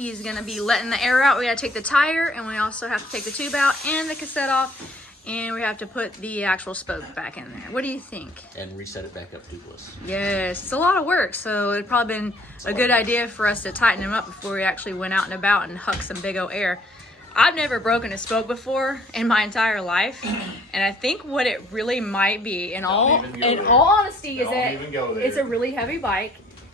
he's gonna be letting the air out. We gotta take the tire, and we also have to take the tube out and the cassette off, and we have to put the actual spoke back in there. What do you think? And reset it back up tubeless. Yes, it's a lot of work, so it'd probably been a good idea for us to tighten them up before we actually went out and about and hucked some big old air. I've never broken a spoke before in my entire life, and I think what it really might be, in all honesty, is that it's a really heavy bike,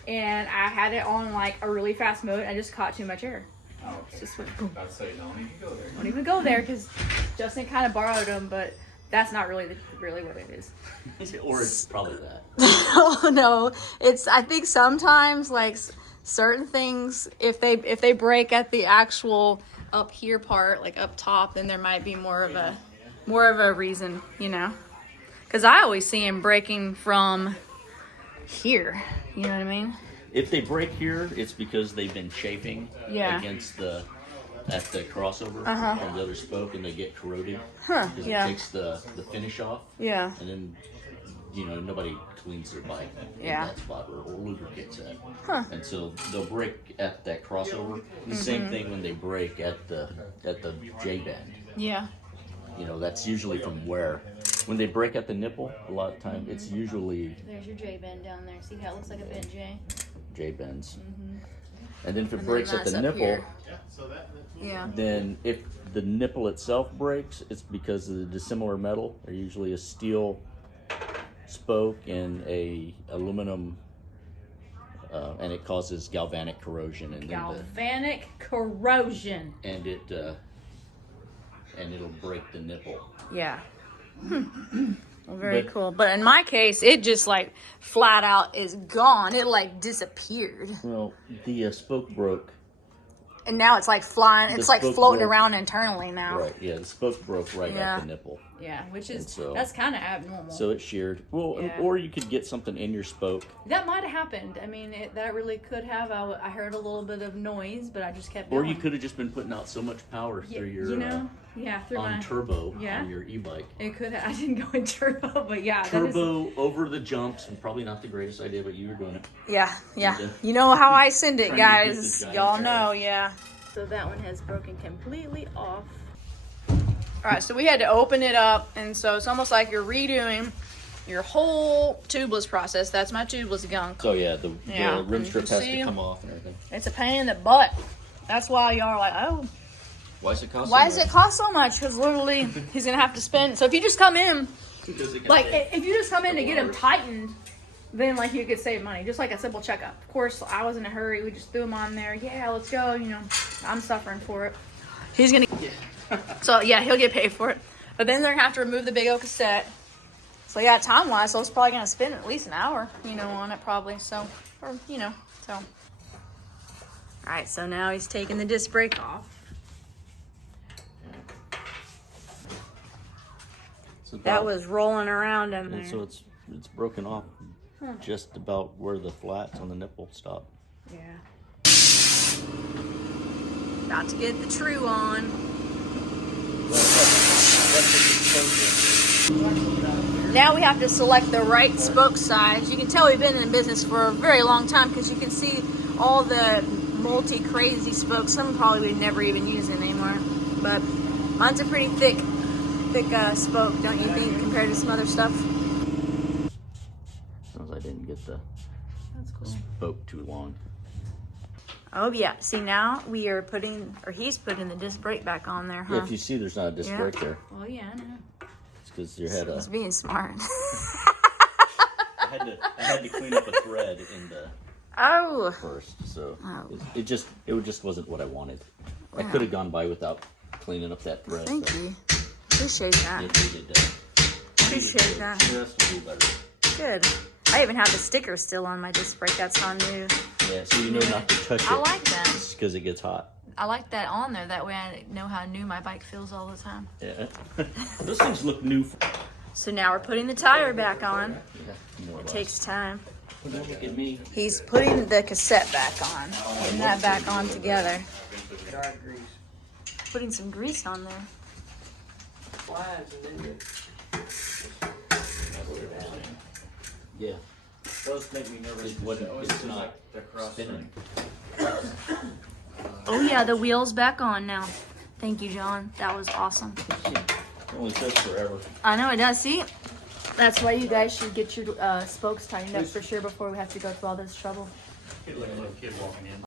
and I had it on like a really fast mode. And I just caught too much air. Oh, It's just went boom. I'd say don't even go there. Don't even go there because Justin kind of borrowed them, but that's not really what it is. Or it's probably that. Oh no, it's. I think sometimes like certain things, if they break at the actual up here part, like up top, then there might be more of a reason, you know. Because I always see him breaking from here. You know what I mean? If they break here, it's because they've been chafing against the crossover from the other spoke, and they get corroded. Because it takes the finish off. Yeah. And then, nobody cleans their bike in that spot or lubricates it. And so they'll break at that crossover. The same thing when they break at the J bend. Yeah. That's usually from where. When they break at the nipple, a lot of time it's usually There's your J bend down there. See how it looks like a bent J? J bends. And then if it breaks at the nipple, Yeah. then if the nipple itself breaks, it's because of the dissimilar metal. They're usually a steel spoke and a aluminum, and it causes galvanic corrosion. And Galvanic corrosion. and it'll break the nipple. Yeah. Well, very But- cool. But in my case, it just like flat out is gone. It like disappeared. Well, the spoke broke. And now it's like flying. It's The like spoke floating broke. around internally now. Right, yeah, the spoke broke right Yeah. at the nipple. Yeah, which is, And so- that's kind of abnormal. So it sheared. Well, Yeah. or you could get something in your spoke. That might have happened. I mean, that really could have. I heard a little bit of noise, but I just kept Or going. you could have just been putting out so much power through your through on my... turbo Yeah. on your e-bike. It could have. I didn't go in turbo, but yeah. Turbo over the jumps, and probably not the greatest idea, but you were doing it. Yeah. Yeah. You know how I send it, Trying to get guys. this guy Y'all in know, yeah. So that one has broken completely off. All right, so we had to open it up, and so it's almost like you're redoing your whole tubeless process. That's my tubeless gunk. So yeah, the and rim you strip can has see to come off and everything. It's a pain in the butt. That's why y'all are like, oh, Why does it cost? why does it cost so much? Because literally, he's gonna have to spend. So if you just come in, like if you just come in to get him tightened, then like you could save money, just like a simple checkup. Of course, I was in a hurry. We just threw him on there. Yeah, let's go. I'm suffering for it. He's gonna. So yeah, he'll get paid for it. But then they're gonna have to remove the big old cassette. So yeah, time wise, so it's probably gonna spend at least an hour, on it probably. So, so. All right, so now he's taking the disc brake off. That was rolling around in there. And so it's broken off just about where the flats on the nipple stop. Yeah. About to get the true on. Now we have to select the right spoke size. You can tell we've been in business for a very long time because you can see all the multi-crazy spokes. Some probably we'd never even use anymore. But mine's a pretty thick spoke, don't you think, compared to some other stuff? As long as I didn't get the That's cool. spoke too long. Oh yeah, see now he's putting the disc brake back on there, huh? Yeah, if you see there's not a disc Yeah. brake there, Well, yeah, I know. it's because you had He's being smart. I had to clean up a thread in the Oh. first, so Oh. it just wasn't what I wanted. I could have gone by without cleaning up that thread. Thank so you. Appreciate that. It needed Appreciate that. just to do better. Good. I even have the sticker still on my disc brake. That's how new. Yeah, so you know not to touch it. I like that. because it gets hot. I like that on there. That way I know how new my bike feels all the time. Yeah. Those things look new. So now we're putting the tire back on. Yeah, more or It less. takes time. Don't look at me. He's putting the cassette back on. Putting that back on together. Putting some grease on there. Yeah. Those make me nervous. It's not spinning. Oh yeah, the wheel's back on now. Thank you, John. That was awesome. It only takes forever. I know it does. See, that's why you guys should get your spokes tightened up for sure before we have to go through all this trouble. Like a little kid walking in.